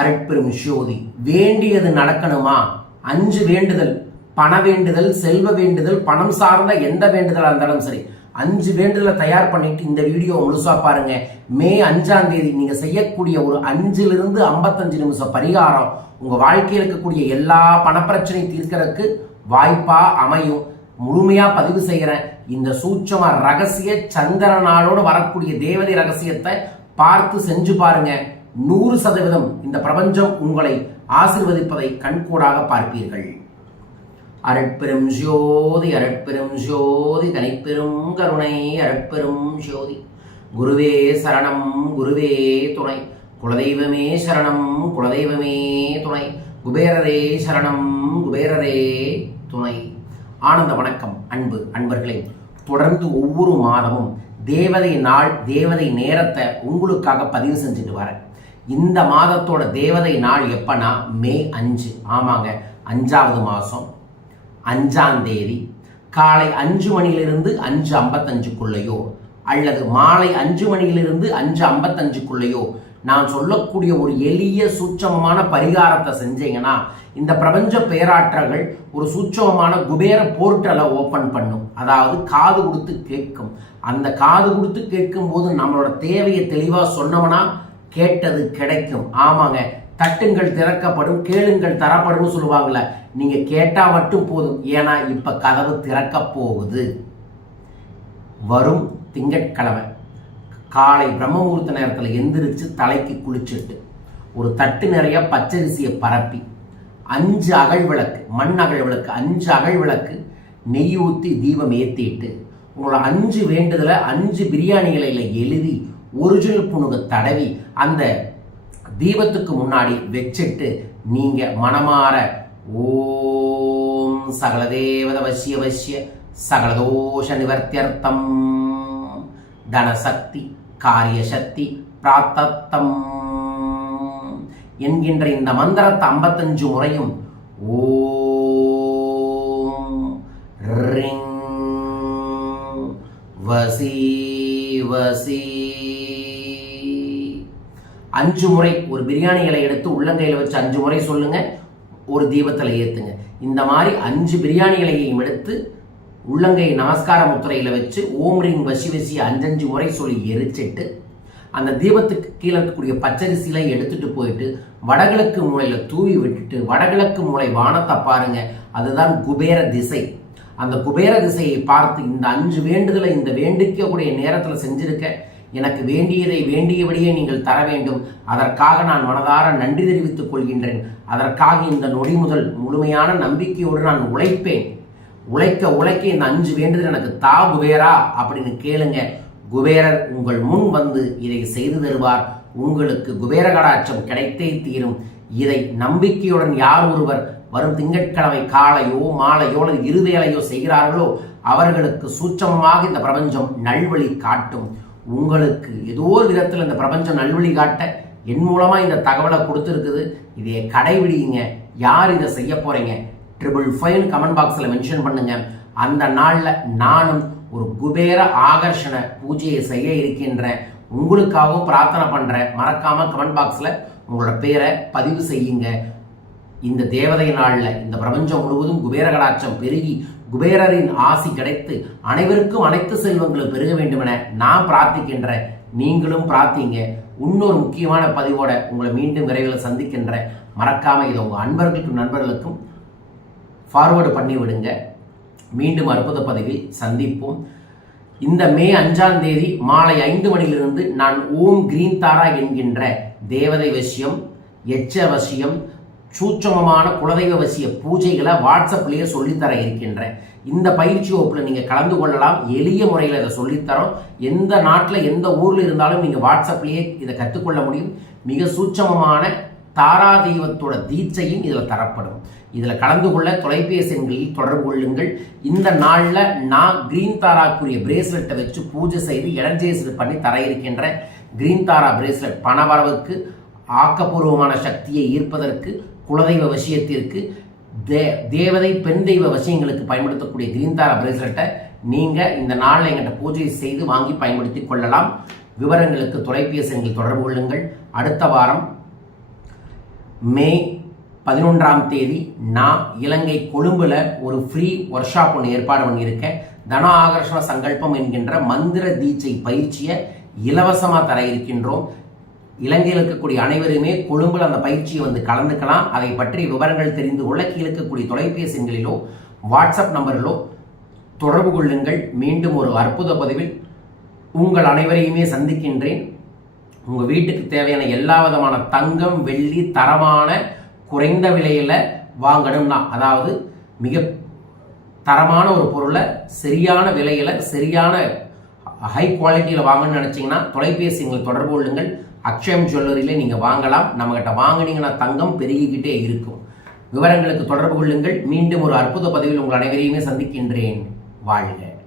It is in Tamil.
அருட்பெரும் ஜோதி. வேண்டியது நடக்கணுமா? 5 வேண்டுதல். பண வேண்டுதல், செல்வ வேண்டுதல், பணம் சார்ந்த எந்த வேண்டுதலா இருந்தாலும் சரி, 5 வேண்டுதலை தயார் பண்ணிட்டு இந்த வீடியோ முழுசா பாருங்க. மே 5ஆம் தேதி நீங்க செய்யக்கூடிய ஒரு 5லிருந்து 55 நிமிஷம் பரிகாரம் உங்க வாழ்க்கையில் இருக்கக்கூடிய எல்லா பணப்பிரச்சனையும் தீர்க்கறதுக்கு வாய்ப்பா அமையும். முழுமையா பதிவு செய்யறேன். இந்த சூட்சம ரகசிய சந்திரனாலோடு வரக்கூடிய தேவதை ரகசியத்தை பார்த்து செஞ்சு பாருங்க. 100% இந்த பிரபஞ்சம் உங்களை ஆசீர்வதிப்பதை கண்கூடாக பார்ப்பீர்கள். அருட்பெரும் ஜோதி, அருட்பெரும் ஜோதி, தனிப்பெரும் கருணை, அருட்பெரும் ஜோதி. குருவே சரணம், குருவே துணை. குலதெய்வமே சரணம், குலதெய்வமே துணை. குபேரரே சரணம், குபேரரே துணை. ஆனந்த வணக்கம் அன்பு அன்பர்களே. தொடர்ந்து ஒவ்வொரு மாதமும் தேவதை நாள், தேவதை நேரத்தை உங்களுக்காக பதிவு செஞ்சுட்டு வரேன். இந்த மாதத்தோட தேவதை நாள் எப்பனா மே 5. ஆமாங்க, 5வது மாதம் 5ஆம் தேதி காலை 5 மணியிலிருந்து 5:55க்குள்ளேயோ அல்லது மாலை 5 மணியிலிருந்து 5:55க்குள்ளேயோ நான் சொல்லக்கூடிய ஒரு எளிய சூட்சமமான பரிகாரத்தை செஞ்சீங்கன்னா இந்த பிரபஞ்ச பேராற்றல்கள் ஒரு சூட்சமமான குபேர போர்ட்டலை ஓப்பன் பண்ணும். அதாவது காது கொடுத்து கேட்கும். அந்த காது கொடுத்து கேட்கும் போது நம்மளோட தேவையை தெளிவாக சொன்னோம்னா கேட்டது கிடைக்கும். ஆமாங்க, தட்டுங்கள் திறக்கப்படும், கேளுங்கள் தரப்படும் சொல்லுவாங்கல்ல. நீங்க கேட்டா மட்டும் போதும். ஏன்னா இப்ப கதவு திறக்க போகுது. வரும் திங்கட்கிழமை காலை பிரம்மமுகூர்த்த நேரத்தில் எந்திரிச்சு தலைக்கு குளிச்சுட்டு ஒரு தட்டு நிறைய பச்சரிசியை பரப்பி 5 அகல் விளக்கு, மண் அகல் விளக்கு, 5 அகல் விளக்கு நெய் ஊற்றி தீபம் ஏற்றிட்டு உங்களோட 5 வேண்டுதலை 5 பிரியாணி இலையில எழுதி ஒரிஜினல் புணுக தடவி அந்த தீபத்துக்கு முன்னாடி வச்சுட்டு நீங்க மனமாற ஓம் சகல தேவத வசிய வசிய சகலதோஷ நிவர்த்தியர்த்தம் தனசக்தி காரியசக்தி பிராத்தத்தம் என்கின்ற இந்த மந்திரத்தை 55 முறையும் ஓம் ரிங் வசி வசி 5 முறை ஒரு பிரியாணி இலை எடுத்து உள்ளங்கையில் வச்சு 5 முறை சொல்லுங்க. ஒரு தீபத்தில் ஏத்துங்க. இந்த மாதிரி 5 பிரியாணி இலையையும் எடுத்து உள்ளங்கை நமஸ்கார முத்திரையில வச்சு ஓம் ரிங் வசி வசி 5 முறை சொல்லி எரிச்சிட்டு அந்த தீபத்துக்கு கீழே இருக்கக்கூடிய பச்சரிசியில எடுத்துட்டு போயிட்டு வடகிழக்கு மூலையில தூவி விட்டுட்டு வடகிழக்கு மூலை வானத்தை பாருங்க. அதுதான் குபேர திசை. அந்த குபேர திசையை பார்த்து இந்த 5 வேண்டுதலை இந்த வேண்டிக்கக்கூடிய நேரத்தில் செஞ்சிருக்க எனக்கு வேண்டியதை வேண்டியபடியே நீங்கள் தர வேண்டும். அதற்காக நான் மனதார நன்றி தெரிவித்துக் கொள்கின்றேன். அதற்காக இந்த நொடி முதல் முழுமையான நம்பிக்கையோடு நான் உழைப்பேன். உழைக்க உழைக்க இந்த 5 வேண்டுதல் எனக்கு தா குபேரா அப்படின்னு கேளுங்க. குபேரர் உங்கள் முன் வந்து இதை செய்து தருவார். உங்களுக்கு குபேர கடாட்சம் கிடைத்தே தீரும். இதை நம்பிக்கையுடன் யார் ஒருவர் வரும் திங்கட்கிழமை காலையோ மாலையோ அல்லது இருவேளையோ செய்கிறார்களோ அவர்களுக்கு சூட்சமமாக இந்த பிரபஞ்சம் நல்வழி காட்டும். உங்களுக்கு ஏதோ ஒரு விதத்தில் இந்த பிரபஞ்சம் நல்வழி காட்ட என் மூலமா இந்த தகவலை கொடுத்துருக்குது. இதை கடைபிடிங்க. யார் இதை செய்ய போறீங்க 555 கமெண்ட் பாக்ஸ்ல மென்ஷன் பண்ணுங்க. அந்த நாள்ல நானும் ஒரு குபேர ஆகர்ஷண பூஜையை செய்ய இருக்கின்றேன். உங்களுக்காகவும் பிரார்த்தனை பண்றேன். மறக்காம கமெண்ட் பாக்ஸ்ல உங்களோட பேரை பதிவு செய்யுங்க. இந்த தேவதை நாள்ல இந்த பிரபஞ்சம் முழுவதும் குபேர கடாட்சம் பெருகி குபேரரின் ஆசி கிடைத்து அனைவருக்கும் அனைத்து செல்வங்களும் பெருக வேண்டும் என நான் பிரார்த்திக்கின்றேன். நீங்களும் பிரார்த்திங்க. இன்னொரு முக்கியமான பதிவோட உங்களை மீண்டும் விரைவில் சந்திக்கின்றேன். மறக்காம இதை உங்க அன்பர்களுக்கும் நண்பர்களுக்கும் ஃபார்வர்டு பண்ணி விடுங்க. மீண்டும் அற்புத பதிவில் சந்திப்போம். இந்த மே 5ஆம் தேதி மாலை 5 மணியிலிருந்து நான் ஓம் கிரீன் தாரா என்கின்ற தேவதை வசியம், எச்ச வசியம், சூட்சமமான குலதெய்வ வசிய பூஜைகளை வாட்ஸ்அப்லேயே சொல்லித்தர இருக்கின்றேன். இந்த பயிற்சி வகுப்பில் நீங்கள் கலந்து கொள்ளலாம். எளிய முறையில் இதை சொல்லித்தரோம். எந்த நாட்டில் எந்த ஊரில் இருந்தாலும் நீங்கள் வாட்ஸ்அப்லேயே இதை கற்றுக்கொள்ள முடியும். மிக சூட்சமமான தாரா தெய்வத்தோட தீட்சையும் இதில் தரப்படும். இதில் கலந்து கொள்ள தொலைபேசி எண்களில் தொடர்பு கொள்ளுங்கள். இந்த நாளில் நான் கிரீன் தாராக்குரிய பிரேஸ்லெட்டை வச்சு பூஜை செய்து எனர்ஜைஸ் பண்ணி தர இருக்கின்ற கிரீன் தாரா பிரேஸ்லெட் பணவரவுக்கு, ஆக்கப்பூர்வமான சக்தியை ஈர்ப்பதற்கு, குலதெய்வ வசியத்திற்கு, தேவதை பெண் தெய்வ வசியங்களுக்கு பயன்படுத்தக்கூடிய கிரீன் தாரா பிரேஸ்லெட்டை நீங்கள் இந்த நாளில் எங்கிட்ட பூஜை செய்து வாங்கி பயன்படுத்தி கொள்ளலாம். விவரங்களுக்கு தொலைபேசி எண்களில் தொடர்பு கொள்ளுங்கள். அடுத்த வாரம் மே 11ஆம் தேதி நான் இலங்கை கொழும்புல ஒரு ஃப்ரீ ஒர்க் ஷாப் ஒன்று ஏற்பாடு பண்ணியிருக்கேன். தன ஆகர்ஷண சங்கல்பம் என்கின்ற மந்திர தீட்சை பயிற்சியை இலவசமாக தர இருக்கின்றோம். இலங்கையில் இருக்கக்கூடிய அனைவருமே கொழும்புல அந்த பயிற்சியை வந்து கலந்துக்கலாம். அதை பற்றி விவரங்கள் தெரிந்து கொள்ள கீழே இருக்கக்கூடிய தொலைபேசி எண்களிலோ வாட்ஸ்அப் நம்பரிலோ தொடர்பு கொள்ளுங்கள். மீண்டும் ஒரு அற்புத பதிவில் உங்கள் அனைவரையுமே சந்திக்கின்றேன். உங்கள் வீட்டுக்கு தேவையான எல்லா விதமான தங்கம், வெள்ளி, தரமான குறைந்த விலையில் வாங்கணும்னா, அதாவது மிக தரமான ஒரு பொருளை சரியான விலையில் சரியான ஹை குவாலிட்டியில் வாங்கணும்னு நினச்சிங்கன்னா தொலைபேசி எங்களை தொடர்பு கொள்ளுங்கள். அக்ஷயம் ஜுவல்லரியிலே நீங்கள் வாங்கலாம். நம்மகிட்ட வாங்கினீங்கன்னா தங்கம் பெருகிக்கிட்டே இருக்கும். விவரங்களுக்கு தொடர்பு கொள்ளுங்கள். மீண்டும் ஒரு அற்புத பதிவில் உங்கள் அனைவரையுமே சந்திக்கின்றேன். வாழ்க.